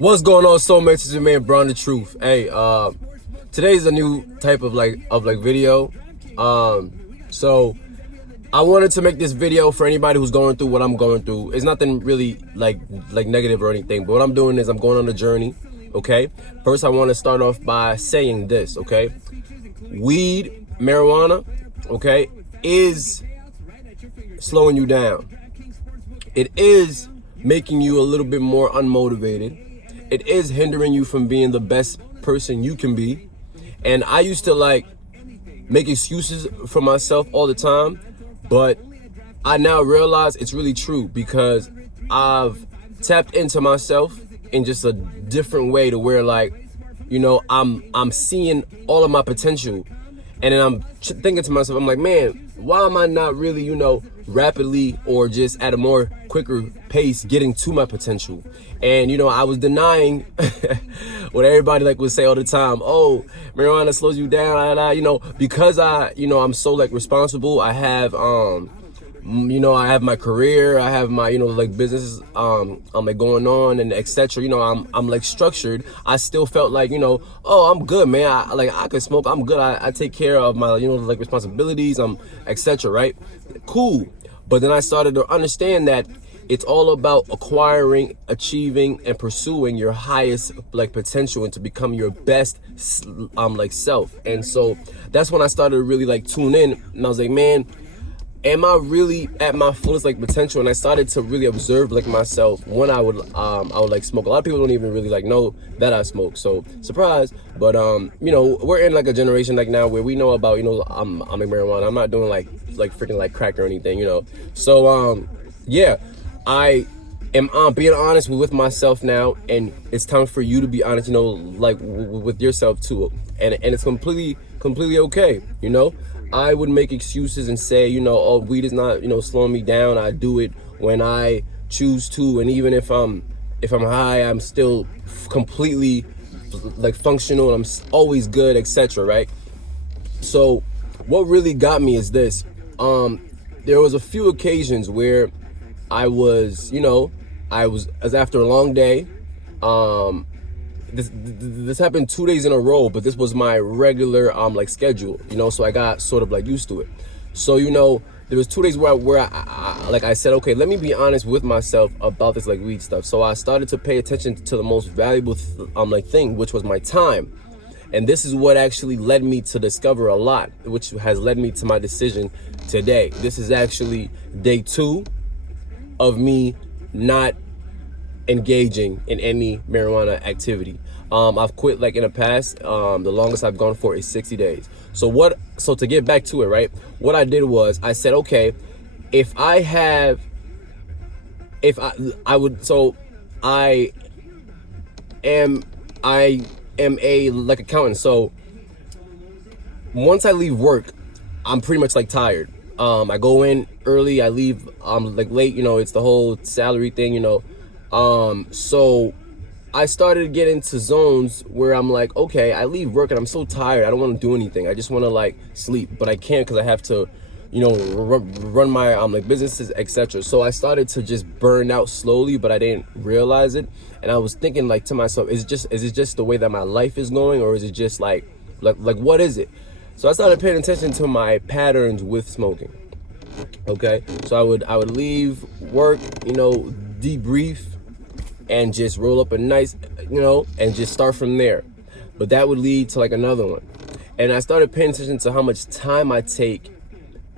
What's going on, soulmates? It's your man Braun the Truth. Hey, today's a new type of video. So I wanted to make this video for anybody who's going through what I'm going through. It's nothing really like negative or anything, but what I'm doing is I'm going on a journey. Okay. First, I want to start off by saying this. Okay, weed, marijuana, okay, is slowing you down. It is making you a little bit more unmotivated. It is hindering you from being the best person you can be. And I used to make excuses for myself all the time, but I now realize it's really true because I've tapped into myself in just a different way to where I'm seeing all of my potential. And then I'm thinking to myself, I'm like, man, why am I not really, rapidly or just at a more quicker pace getting to my potential? And, I was denying what everybody would say all the time. Oh, marijuana slows you down, because I'm so responsible. I have, I have my career, I have my, businesses, going on and etc. I'm structured. I still felt oh, I'm good, man. I can smoke. I'm good. I take care of my, responsibilities, etc. Right? Cool. But then I started to understand that it's all about acquiring, achieving, and pursuing your highest potential and to become your best self. And so that's when I started to really tune in, and I was like, man, am I really at my fullest potential? And I started to really observe myself when I would smoke. A lot of people don't even really know that I smoke. So surprise. But we're in a generation now where we know about I'm marijuana. I'm not doing freaking crack or anything, So yeah, I am being honest with myself now, and it's time for you to be honest, with yourself too. And it's completely okay, I would make excuses and say, oh, weed is not, slowing me down. I do it when I choose to, and even if I'm high, I'm still completely functional. I'm always good, etc. Right? So, what really got me is this. There was a few occasions where I was, as after a long day. This happened 2 days in a row, but this was my regular schedule, so I got sort of used to it. So there was 2 days where I said, okay, let me be honest with myself about this weed stuff. So I started to pay attention to the most valuable thing, which was my time. And this is what actually led me to discover a lot, which has led me to my decision today. This is actually day 2 of me not engaging in any marijuana activity. I've quit in the past. The longest I've gone for is 60 days. So to get back to it, right? What I did was I said, okay, I am a accountant. So once I leave work, I'm pretty much tired. I go in early, I leave late, it's the whole salary thing, so I started to get into zones where I'm okay, I leave work and I'm so tired, I don't want to do anything. I just want to sleep, but I can't because I have to, run my businesses, etc. So I started to just burn out slowly, but I didn't realize it. And I was thinking to myself, is it just the way that my life is going, or is it just what is it? So I started paying attention to my patterns with smoking. Okay, so I would leave work, debrief, and just roll up a nice, and just start from there. But that would lead to another one. And I started paying attention to how much time I take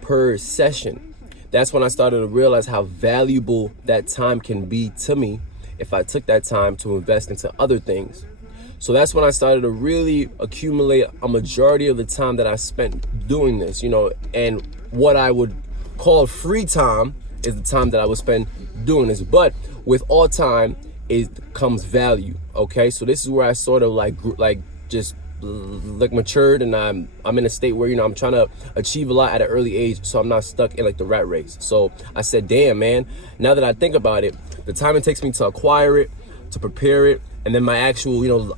per session. That's when I started to realize how valuable that time can be to me if I took that time to invest into other things. So that's when I started to really accumulate a majority of the time that I spent doing this, and what I would call free time is the time that I would spend doing this. But with all time, it comes value. Okay, so this is where I sort of matured, and I'm in a state where I'm trying to achieve a lot at an early age, so I'm not stuck in the rat race. So I said, damn, man, now that I think about it, the time it takes me to acquire it, to prepare it, and then my actual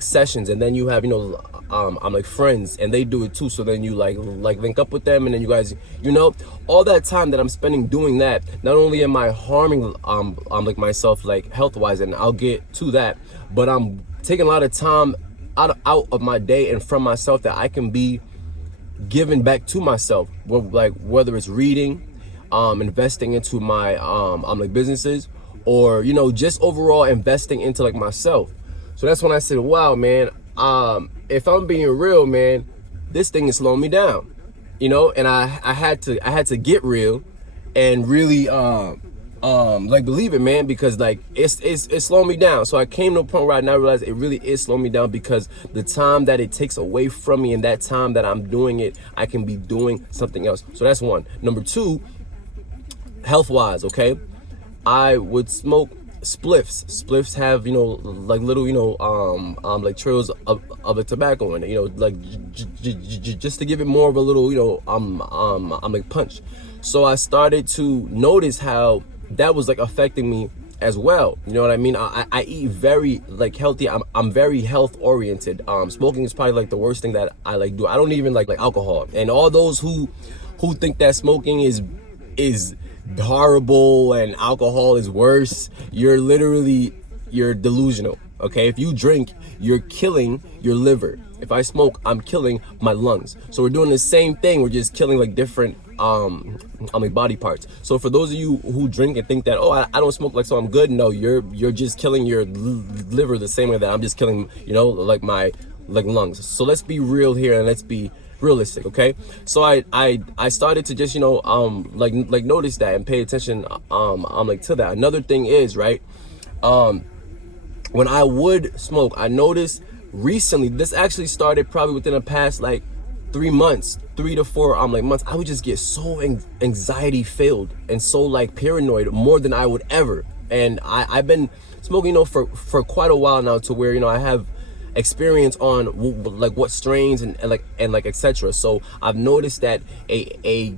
sessions, and then you have I'm like friends, and they do it too. So then you like link up with them, and then you guys, you know, all that time that I'm spending doing that, not only am I harming like myself like health wise, and I'll get to that, but I'm taking a lot of time out of my day and from myself that I can be giving back to myself, like whether it's reading, investing into my like businesses, or you know, just overall investing into like myself. So that's when I said, wow, man, if I'm being real, man, this thing is slowing me down, you know. And I had to get real and really like believe it, man, because like it's slowing me down. So I came to a point where I now realize it really is slowing me down, because the time that it takes away from me and that time that I'm doing it, I can be doing something else. So that's one. Number two, health wise, okay, I would smoke spliffs. Spliffs have, you know, like little, you know, like trails of the tobacco in it, you know, like just to give it more of a little, you know, I'm like punch. So I started to notice how that was like affecting me as well. You know what I mean? I eat very like healthy. I'm very health oriented. Smoking is probably like the worst thing that I like do. I don't even like alcohol. And all those who think that smoking is horrible and alcohol is worse, you're delusional. Okay, if you drink, you're killing your liver. If I smoke, I'm killing my lungs. So we're doing the same thing. We're just killing like different like body parts. So for those of you who drink and think that, oh, I don't smoke, like, so I'm good, no, you're just killing your liver the same way that I'm just killing, you know, like my like lungs. So let's be real here and let's be realistic, okay? So I started to just, you know, like notice that and pay attention like to that. Another thing is, right, when I would smoke, I noticed recently, this actually started probably within the past like 3 months, 3 to 4 like months, I would just get so anxiety filled and so like paranoid more than I would ever. And I've been smoking, you know, for quite a while now, to where, you know, I have experience on like what strains and etc. So I've noticed that a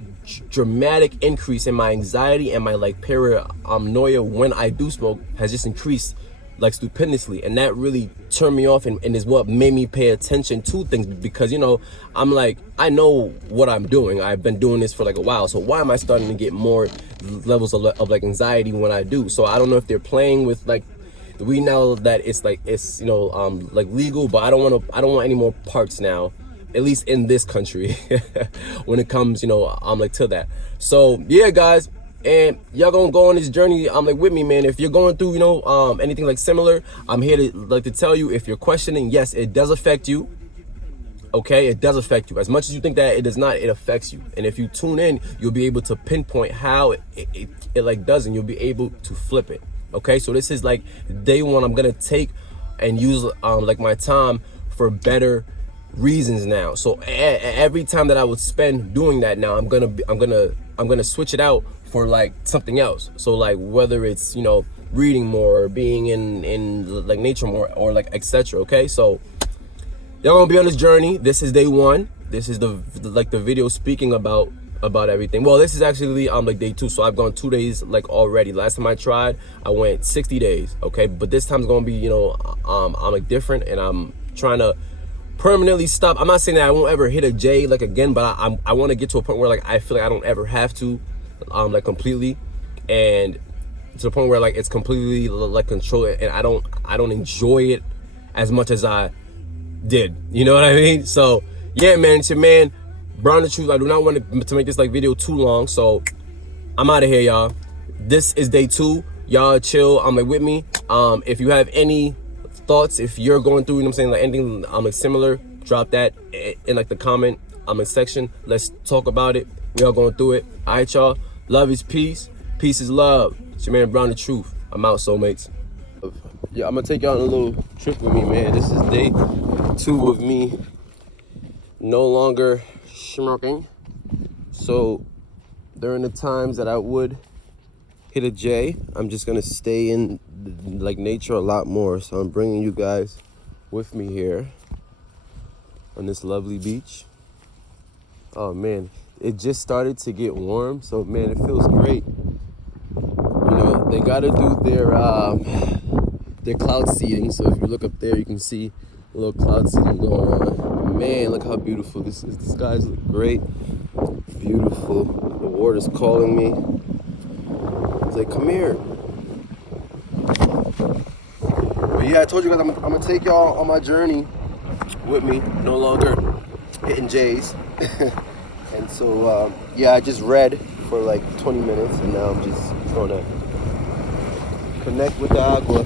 dramatic increase in my anxiety and my like paranoia when I do smoke has just increased like stupendously, and that really turned me off and is what made me pay attention to things, because, you know, I'm like, I know what I'm doing. I've been doing this for like a while, so why am I starting to get more levels of like anxiety when I do? So I don't know if they're playing with like, we know that it's like, it's, you know, like legal, but I don't want any more parts now, at least in this country, when it comes, you know, like to that. So yeah, guys, and y'all gonna go on this journey like with me, man. If you're going through, you know, anything like similar, I'm here to tell you, if you're questioning, yes, it does affect you. Okay, it does affect you. As much as you think that it does not, it affects you. And if you tune in, you'll be able to pinpoint how it like does, and you'll be able to flip it. Okay, so this is like day one. I'm gonna take and use like my time for better reasons now. So every time that I would spend doing that now, I'm gonna switch it out for like something else. So like whether it's, you know, reading more or being in like nature more or like etc. Okay, so y'all gonna be on this journey. This is day one. This is the like the video speaking about everything. Well, this is actually like day 2, so I've gone 2 days like already. Last time I tried, I went 60 days. Okay, but this time's gonna be, you know, I'm like different, and I'm trying to permanently stop. I'm not saying that I won't ever hit a J like again, but I want to get to a point where like I feel like I don't ever have to like completely, and to the point where like it's completely like controlled, and I don't enjoy it as much as I did. You know what I mean? So yeah, man, it's your man Brown the Truth. I do not want to make this like video too long, so I'm out of here, y'all. This is day 2. Y'all chill. I'm like with me. If you have any thoughts, if you're going through, you know what I'm saying, like anything like similar, drop that in like the comment section. Let's talk about it. We all going through it. All right, y'all. Love is peace. Peace is love. It's your man Brown the Truth. I'm out, soulmates. Yeah, I'm gonna take y'all on a little trip with me, man. This is day 2 of me no longer smoking. So during the times that I would hit a J, I'm just gonna stay in like nature a lot more. So I'm bringing you guys with me here on this lovely beach. Oh man, it just started to get warm, so man, it feels great. You know, they gotta do their cloud seeding. So if you look up there, you can see a little cloud seeding going on. Man, look how beautiful this is. The skies look great. Beautiful. The water's calling me. It's like, come here. But yeah, I told you guys I'm gonna take y'all on my journey with me. No longer hitting J's. And so, yeah, I just read for like 20 minutes, and now I'm just gonna connect with the agua.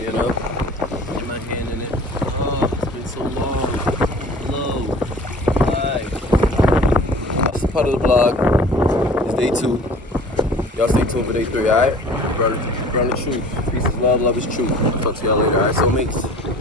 You know? Get my hand in it. Oh, it's been so long. Hello. Hi. This is part of the vlog. It's day 2. Y'all stay tuned for day 3, alright? Ground the truth. Peace is love, love is truth. Talk to y'all later, alright, soulmates?